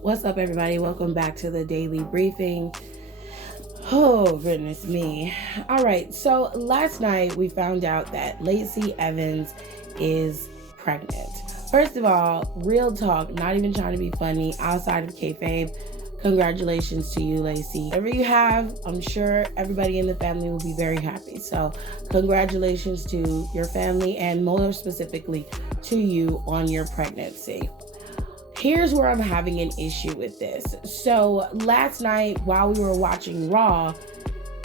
What's up, everybody? Welcome back to the daily briefing. Oh, goodness me. All right, so last night we found out that Lacey Evans is pregnant. First of all, real talk, not even trying to be funny, outside of kayfabe, congratulations to you, Lacey. Whatever you have, I'm sure everybody in the family will be very happy. So congratulations to your family and more specifically to you on your pregnancy. Here's where I'm having an issue with this. So last night while we were watching Raw,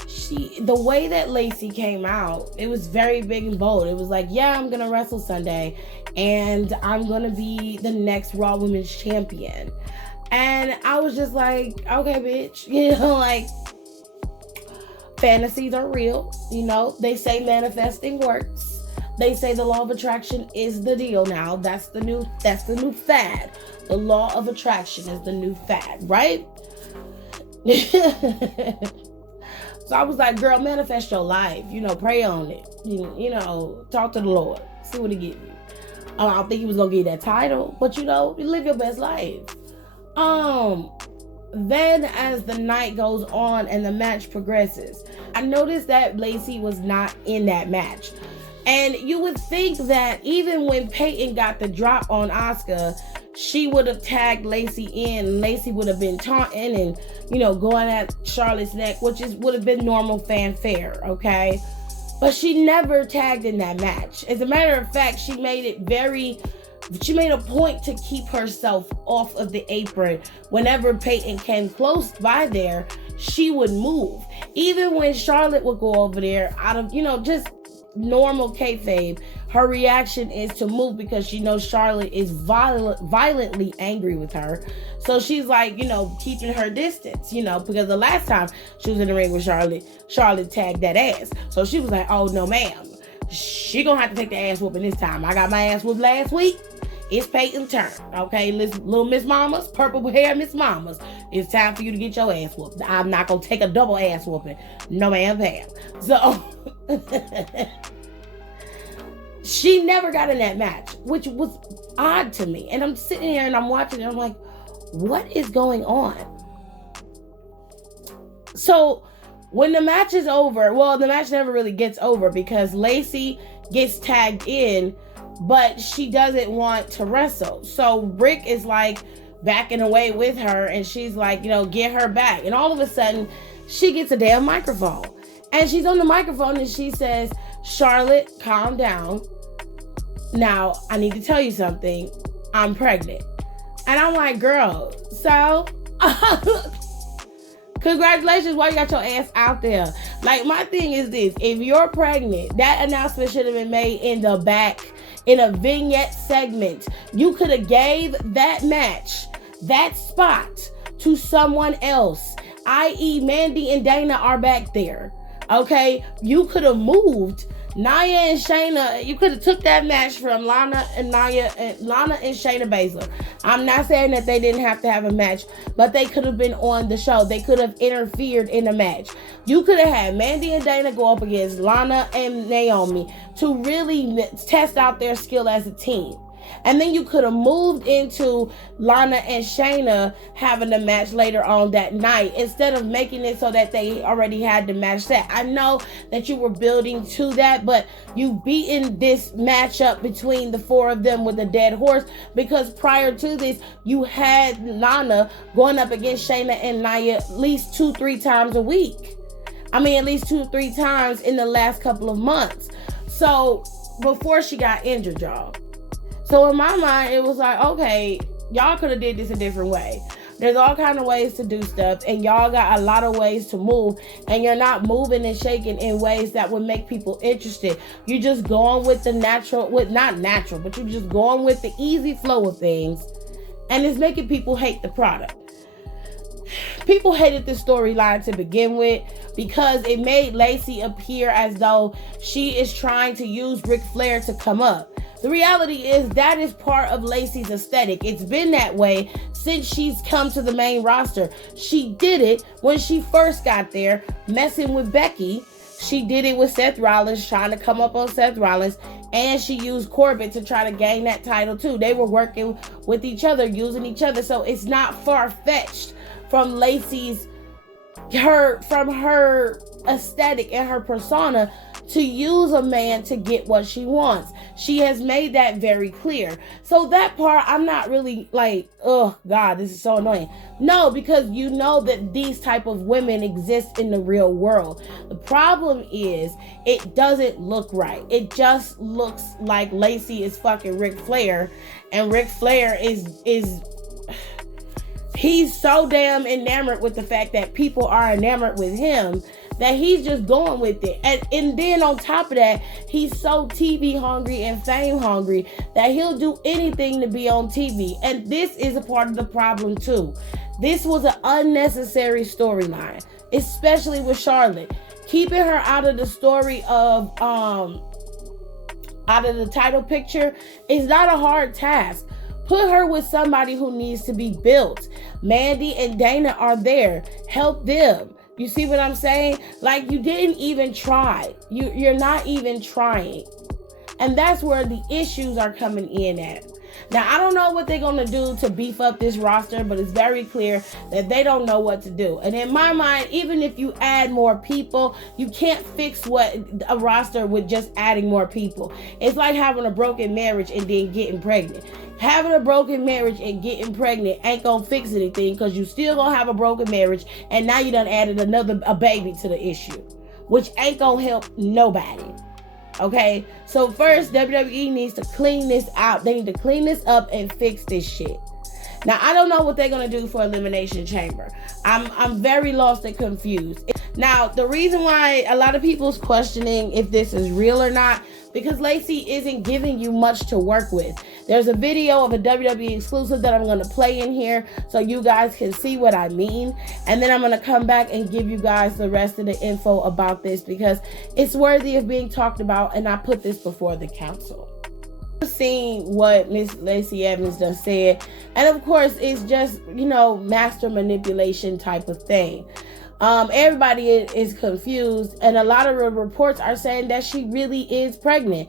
the way that Lacey came out, it was very big and bold. It was like, yeah, I'm gonna wrestle Sunday and I'm gonna be the next Raw Women's Champion. And I was just like, okay, bitch, like, fantasies are real. They say manifesting works. They say the law of attraction is the deal now. That's the new fad. The law of attraction is the new fad, right? So I was like, girl, manifest your life. Pray on it. Talk to the Lord. See what he give you. I don't think he was gonna give you that title, but you live your best life. Then as the night goes on and the match progresses, I noticed that Lacey was not in that match. And you would think that even when Peyton got the drop on Asuka, she would have tagged Lacey in. Lacey would have been taunting and, going at Charlotte's neck, which would have been normal fanfare, okay? But she never tagged in that match. As a matter of fact, she made a point to keep herself off of the apron. Whenever Peyton came close by there, she would move. Even when Charlotte would go over there out of, just normal kayfabe, her reaction is to move because she knows Charlotte is violently angry with her. So she's like, keeping her distance, because the last time she was in the ring with Charlotte tagged that ass. So she was like, oh, no, ma'am. She gonna have to take the ass whooping this time. I got my ass whooped last week. It's Peyton's turn, okay? Little Miss Mamas, purple hair Miss Mamas. It's time for you to get your ass whooped. I'm not gonna take a double ass whooping. No, ma'am, Pam. So, she never got in that match, which was odd to me. And I'm sitting here and I'm watching and I'm like, what is going on? So, when the match is over, well, the match never really gets over because Lacey gets tagged in, but she doesn't want to wrestle. So Ric is like backing away with her and she's like, get her back. And all of a sudden, she gets a damn microphone. And she's on the microphone and she says, Charlotte, calm down. Now, I need to tell you something. I'm pregnant. And I'm like, girl, so... Congratulations, why you got your ass out there? Like, my thing is this. If you're pregnant, that announcement should have been made in the back, in a vignette segment. You could have gave that match, that spot, to someone else. I.e., Mandy and Dana are back there. Okay? You could have moved Nia and Shayna. You could have took that match from Lana and Shayna Baszler. I'm not saying that they didn't have to have a match, but they could have been on the show. They could have interfered in the match. You could have had Mandy and Dana go up against Lana and Naomi to really test out their skill as a team. And then you could have moved into Lana and Shayna having the match later on that night instead of making it so that they already had the match set. I know that you were building to that, but you beaten this matchup between the four of them with a dead horse because prior to this, you had Lana going up against Shayna and Nia at least 2-3 times a week. I mean, at least 2-3 times in the last couple of months. So before she got injured, y'all. So in my mind, it was like, okay, y'all could have did this a different way. There's all kind of ways to do stuff, and y'all got a lot of ways to move, and you're not moving and shaking in ways that would make people interested. You're just going with the natural, not natural, but you're just going with the easy flow of things, and it's making people hate the product. People hated this storyline to begin with because it made Lacey appear as though she is trying to use Ric Flair to come up. The reality is that is part of Lacey's aesthetic. It's been that way since she's come to the main roster. She did it when she first got there, messing with Becky. She did it with Seth Rollins, trying to come up on Seth Rollins. And she used Corbin to try to gain that title too. They were working with each other, using each other. So it's not far-fetched from Lacey's, from her aesthetic and her persona to use a man to get what she wants. She has made that very clear. So that part, I'm not really like, oh God, this is so annoying. No, because you know that these type of women exist in the real world. The problem is it doesn't look right. It just looks like Lacey is fucking Ric Flair, and Ric Flair is he's so damn enamored with the fact that people are enamored with him that he's just going with it. And then on top of that, he's so TV hungry and fame hungry that he'll do anything to be on TV. And this is a part of the problem too. This was an unnecessary storyline, especially with Charlotte. Keeping her out of the story of, out of the title picture is not a hard task. Put her with somebody who needs to be built. Mandy and Dana are there. Help them. You see what I'm saying? Like, you didn't even try. You're not even trying. And that's where the issues are coming in at. Now, I don't know what they're going to do to beef up this roster, but it's very clear that they don't know what to do. And in my mind, even if you add more people, you can't fix what a roster with just adding more people. It's like having a broken marriage and then getting pregnant. Having a broken marriage and getting pregnant ain't gonna fix anything, because you still gonna have a broken marriage, and now you done added a baby to the issue, which ain't gonna help nobody. Okay, so first WWE needs to clean this out. They need to clean this up and fix this shit. Now, I don't know what they're gonna do for Elimination Chamber. I'm very lost and confused. Now, the reason why a lot of people's questioning if this is real or not, because Lacey isn't giving you much to work with. There's a video of a WWE exclusive that I'm going to play in here so you guys can see what I mean. And then I'm going to come back and give you guys the rest of the info about this, because it's worthy of being talked about, and I put this before the council. Seeing what Miss Lacey Evans just said, and of course it's just, you know, master manipulation type of thing. Everybody is confused, and a lot of the reports are saying that she really is pregnant.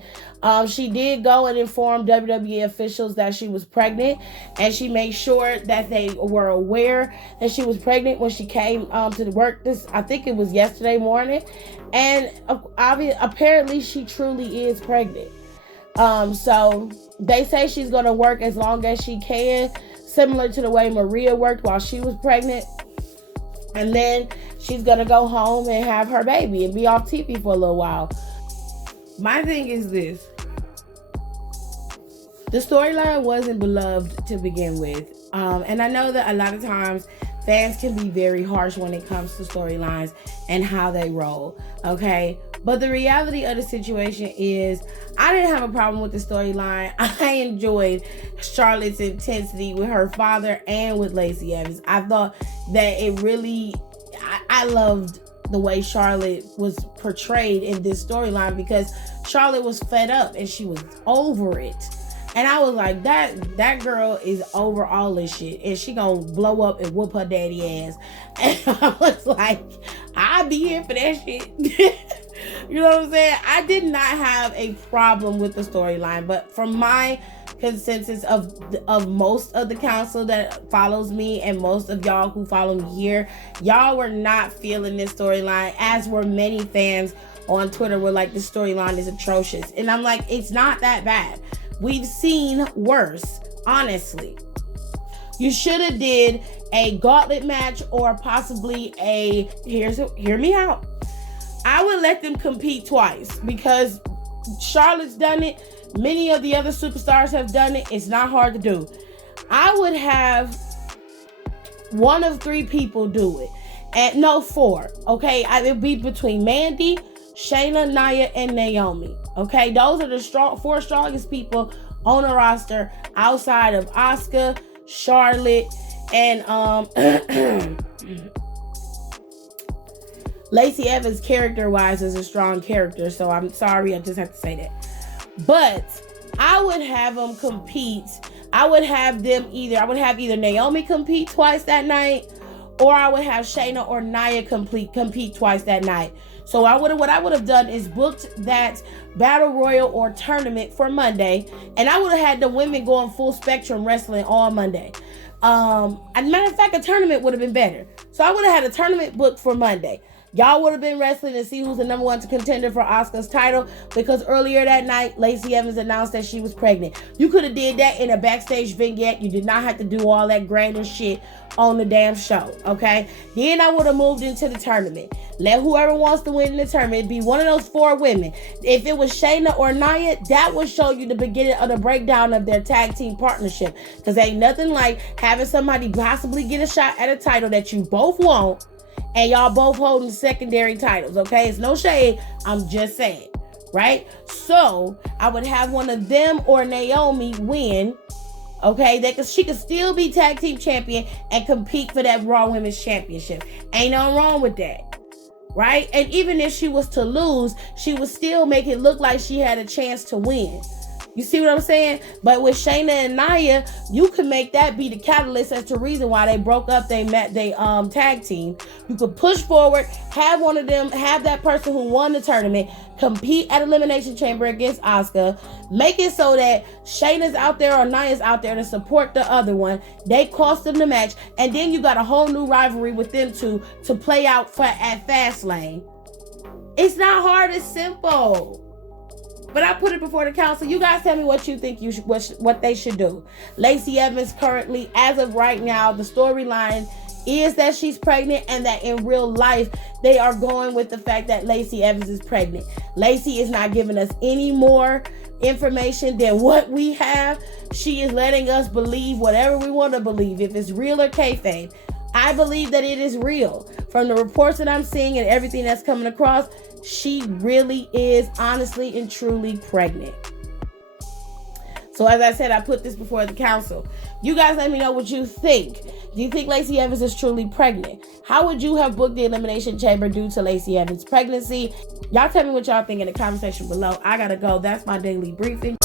She did go and inform WWE officials that she was pregnant, and she made sure that they were aware that she was pregnant when she came to the work. I think it was yesterday morning, and apparently she truly is pregnant. So they say she's going to work as long as she can, similar to the way Maria worked while she was pregnant. And then she's going to go home and have her baby and be off TV for a little while. My thing is this. The storyline wasn't beloved to begin with. And I know that a lot of times fans can be very harsh when it comes to storylines and how they roll. Okay? But the reality of the situation is, I didn't have a problem with the storyline. I enjoyed Charlotte's intensity with her father and with Lacey Evans. I thought that it really, I loved the way Charlotte was portrayed in this storyline, because Charlotte was fed up and she was over it. And I was like, that girl is over all this shit, and she gonna blow up and whoop her daddy ass. And I was like, I'll be here for that shit. You know what I'm saying? I did not have a problem with the storyline, but from my consensus of most of the council that follows me, and most of y'all who follow me here, y'all were not feeling this storyline, as were many fans on Twitter were like, this storyline is atrocious. And I'm like, it's not that bad. We've seen worse, honestly. You should have did a gauntlet match, or possibly hear me out. I would let them compete twice, because Charlotte's done it. Many of the other superstars have done it. It's not hard to do. I would have one of three people do it. And no, four. Okay, it would be between Mandy, Shayna, Nia, and Naomi. Okay, those are the four strongest people on the roster outside of Asuka, Charlotte, and Lacey Evans, character-wise, is a strong character, so I'm sorry, I just have to say that. But I would have them compete. I would have either Naomi compete twice that night, or I would have Shayna or Nia compete twice that night. So what I would have done is booked that battle royal or tournament for Monday, and I would have had the women going full spectrum wrestling all Monday. As a matter of fact, a tournament would have been better. So I would have had a tournament booked for Monday. Y'all would have been wrestling to see who's the number one contender for Asuka's title, because earlier that night, Lacey Evans announced that she was pregnant. You could have did that in a backstage vignette. You did not have to do all that grand shit on the damn show, okay? Then I would have moved into the tournament. Let whoever wants to win in the tournament be one of those 4 women. If it was Shayna or Nia, that would show you the beginning of the breakdown of their tag team partnership. Because ain't nothing like having somebody possibly get a shot at a title that you both want, and y'all both holding secondary titles, okay? It's no shade. I'm just saying, right? So I would have one of them or Naomi win, okay? She could still be tag team champion and compete for that Raw Women's Championship. Ain't nothing wrong with that, right? And even if she was to lose, she would still make it look like she had a chance to win. You see what I'm saying? But with Shayna and Nia, you could make that be the catalyst as to reason why they broke up they tag team. You could push forward, have one of them, have that person who won the tournament compete at Elimination Chamber against Asuka. Make it so that Shayna's out there or Nia's out there to support the other one. They cost them the match, and then you got a whole new rivalry with them two to play out at Fastlane. It's not hard, it's simple. But I put it before the council. You guys tell me what you think what they should do. Lacey Evans currently, as of right now, the storyline is that she's pregnant, and that in real life, they are going with the fact that Lacey Evans is pregnant. Lacey is not giving us any more information than what we have. She is letting us believe whatever we want to believe, if it's real or kayfabe. I believe that it is real. From the reports that I'm seeing and everything that's coming across, she really is honestly and truly pregnant. So as I said, I put this before the council. You guys let me know what you think. Do you think Lacey Evans is truly pregnant? How would you have booked the Elimination Chamber due to Lacey Evans' pregnancy? Y'all tell me what y'all think in the comment section below. I gotta go. That's my daily briefing.